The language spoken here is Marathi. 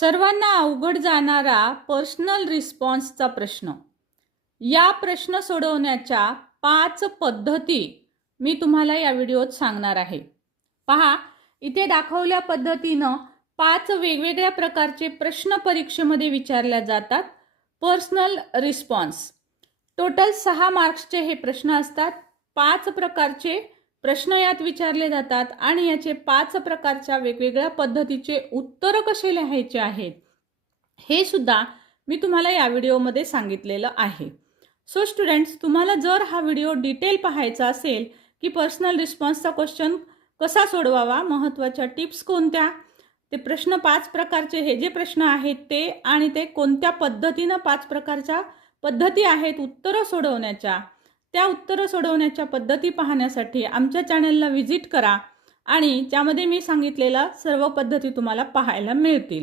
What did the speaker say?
सर्वांना अवघड जाणारा पर्सनल रिस्पॉन्सचा प्रश्न. या प्रश्न सोडवण्याच्या पाच पद्धती मी तुम्हाला या व्हिडिओत सांगणार आहे. पहा इथे दाखवल्या पद्धतीनं पाच वेगवेगळ्या प्रकारचे प्रश्न परीक्षेमध्ये विचारल्या जातात. पर्सनल रिस्पॉन्स टोटल सहा मार्क्सचे हे प्रश्न असतात. पाच प्रकारचे प्रश्न यात विचारले जातात आणि याचे पाच प्रकारच्या वेगवेगळ्या पद्धतीचे उत्तर कसे लिहायचे आहेत हे सुद्धा मी तुम्हाला या व्हिडिओमध्ये सांगितलेलं आहे. सो स्टुडंट्स तुम्हाला जर हा व्हिडिओ डिटेल पाहायचा असेल की पर्सनल रिस्पॉन्सचा क्वेश्चन कसा सोडवावा महत्त्वाच्या टिप्स कोणत्या ते प्रश्न पाच प्रकारचे हे जे प्रश्न आहेत ते आणि ते कोणत्या पद्धतीनं पाच प्रकारच्या पद्धती आहेत उत्तरं सोडवण्याच्या त्या उत्तरं सोडवण्याच्या पद्धती पाहण्यासाठी आमच्या चॅनलला व्हिजिट करा आणि त्यामध्ये मी सांगितलेल्या सर्व पद्धती तुम्हाला पाहायला मिळतील.